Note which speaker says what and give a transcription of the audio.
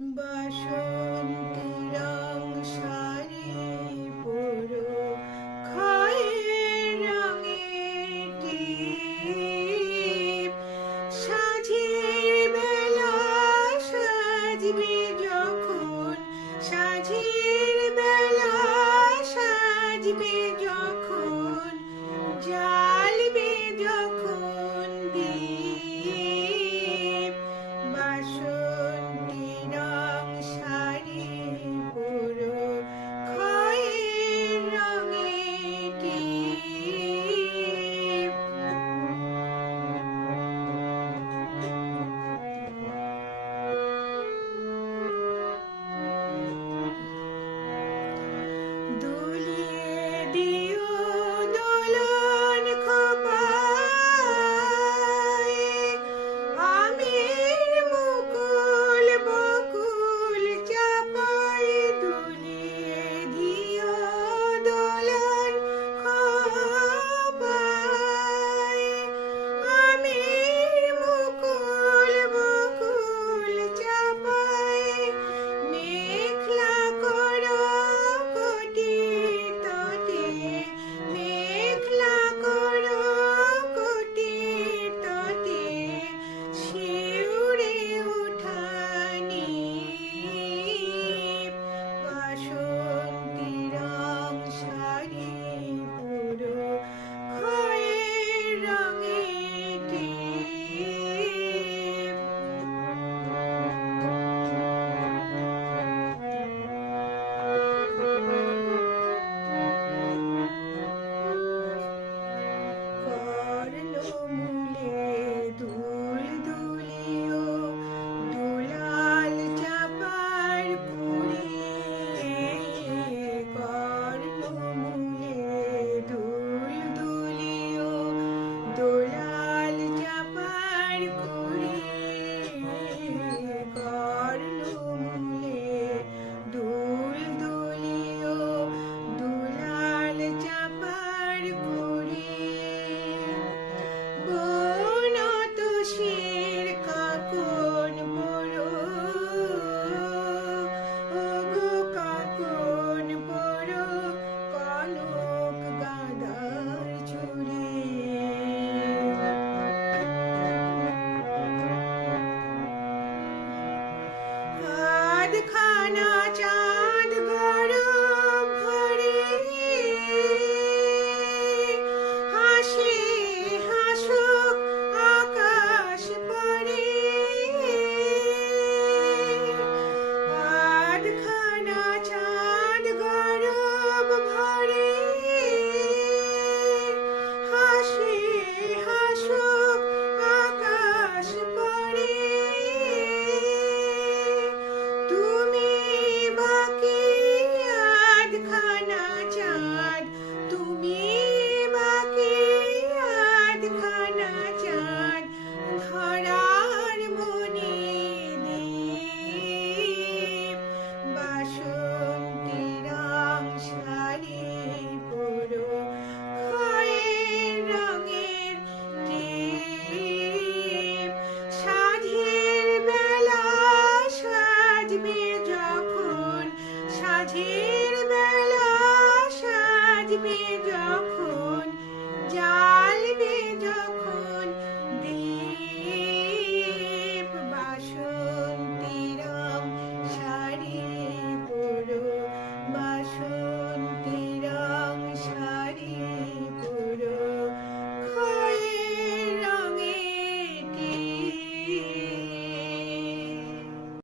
Speaker 1: Bashar. যখন জাল বেজো